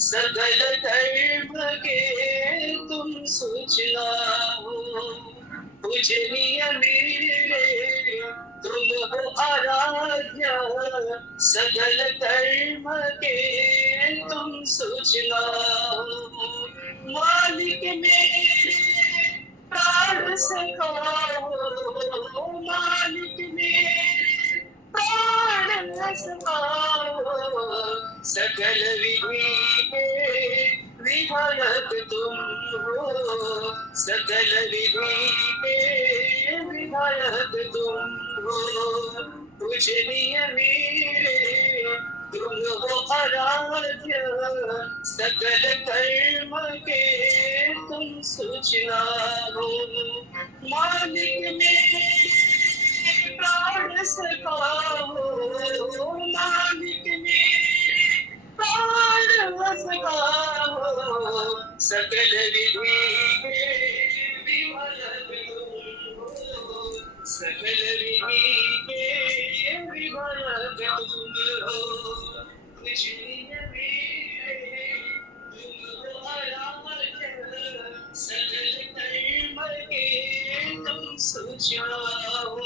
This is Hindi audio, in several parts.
सकल धर्म के तुम सुचलाओ। पूजनीय मेरे तुम हो आराध्य, सकल धर्म के तुम सुचलाओ। मालिक मेरे प्राण सखाओ, मालिक मेरे प्राण सखाओ। सकल विधि के विधायक तुम हो, सकल विधि के विधायक तुम हो। पूजनीय मेरे तुम हो आराध्य, सकल कर्म के तुम सुचलाओ। मालिक मेरे प्राण सखाओ, मालिक मेरे प्राण सखाओ। सकल विधि के विधायक तुम हो, सकल विधि के विधायक तुम हो। पूजनीय मेरे तुम हो आराध्य, सकल कर्म के तुम सुचलाओ।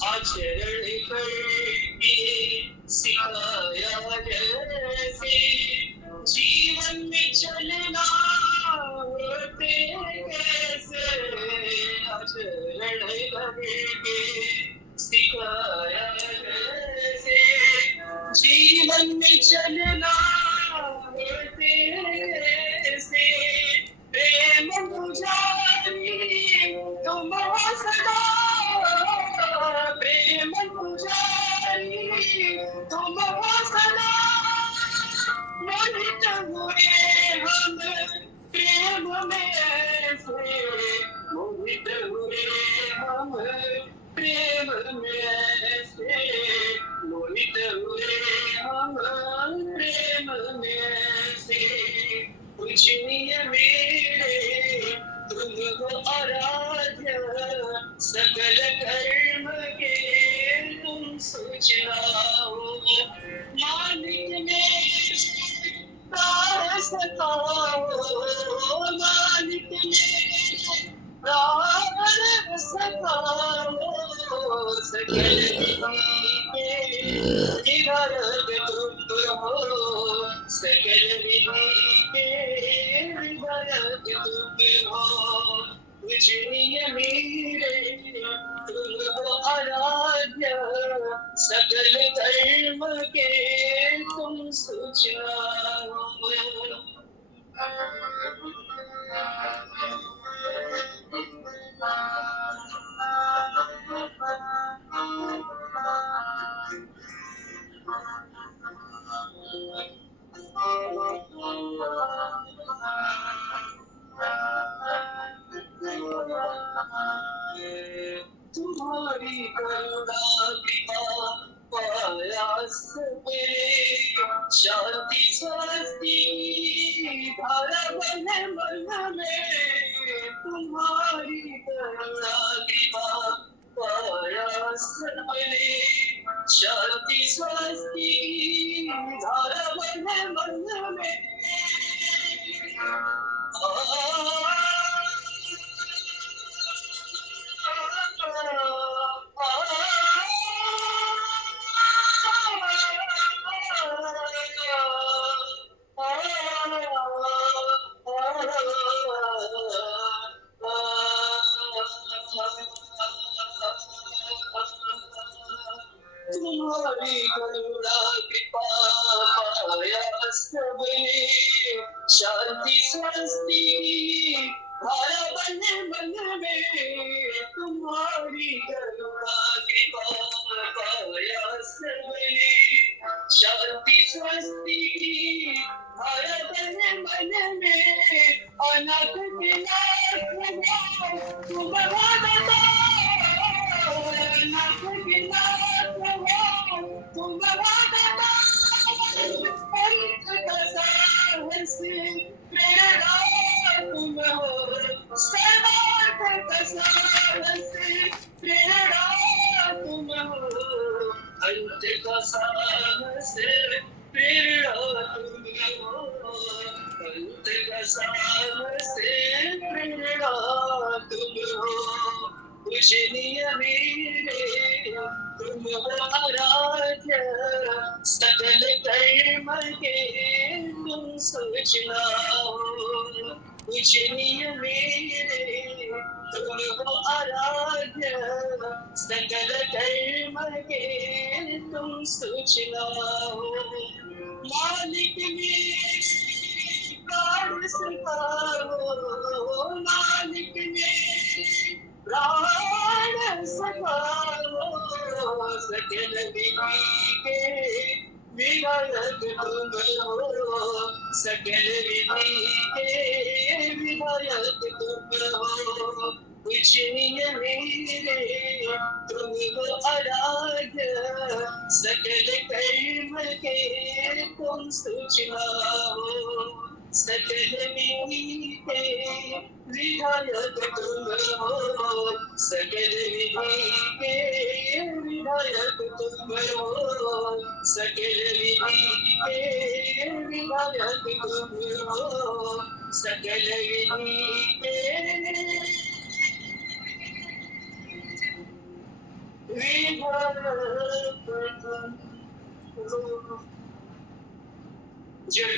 आचरण करके सिखाया जैसे, जीवन में चलना कैसे। आचरण करके सिखाया जैसे, जीवन में चलना कैसे। प्रेम पुजारी तुम हो सदा, प्रेम पुजारी तुम हो सदा। मोहित हुए हम प्रेम में ऐसे, मोहित हुए हम प्रेम में ऐसे, मोहित हुए हम प्रेम में ऐसे। पूजनीय मेरे तुम हो आराध्य, सकल कर्म के तुम सुचलाओ। मालिक मेरे प्राण सखाओ, मालिक मेरे प्राण सखाओ। सकल विधि के विधायक तुम हो, सकल विधि के विधायक तुम हो। पूजनीय मेरे तुम हो आराध्य, सकल धर्म के तुम सुचलाओ। तुम्हारी करुणा कृपा प्रयास में, शांति स्वस्ति धारा बने मन में। तुम्हारी करुणा कृपा प्रयास में, शांति स्वस्ति धारा बने मन में। तुम्हारी करुणा कृपा प्रयास में, शांति स्वस्ति धारा बने मन में। तुम्हारी करुणा कृपा प्रयास में, शांति स्वस्ति धारा बने मन में। अनाथ के नाथ हो तुम वादता, अनाथ के नाथ हो तुम वादता। अंत का साहस प्रेरणा तुम हो, सर्वार्थ साहसी प्रेरणा तुम हो, अंत का साहस प्रेरणा तुम हो, अंत का साहस प्रेरणा तुम हो, पूजनीय मेरे तुम हो आराध्य, सकल कर्म के तुम सूचना हो, पूजनीय मेरे तुम हो आराध्य, सकल कर्म के तुम सूचना हो, मालिक मेरे प्राण सखा हो, मालिक मेरे प्राण सखा हो, सकल विधि के विनायक तुम हो, सकल विधि के विनायक तुम हो, पूजनीय मेरे तुम हो आराध्य, सकल कर्म के तुम सूचना हो, सकल विधि के विधायक तुम हो, सकल विधि के विधायक तुम हो, सकल विधि के विधायक तुम हो, सकल विधि के विधायक तुम हो। जय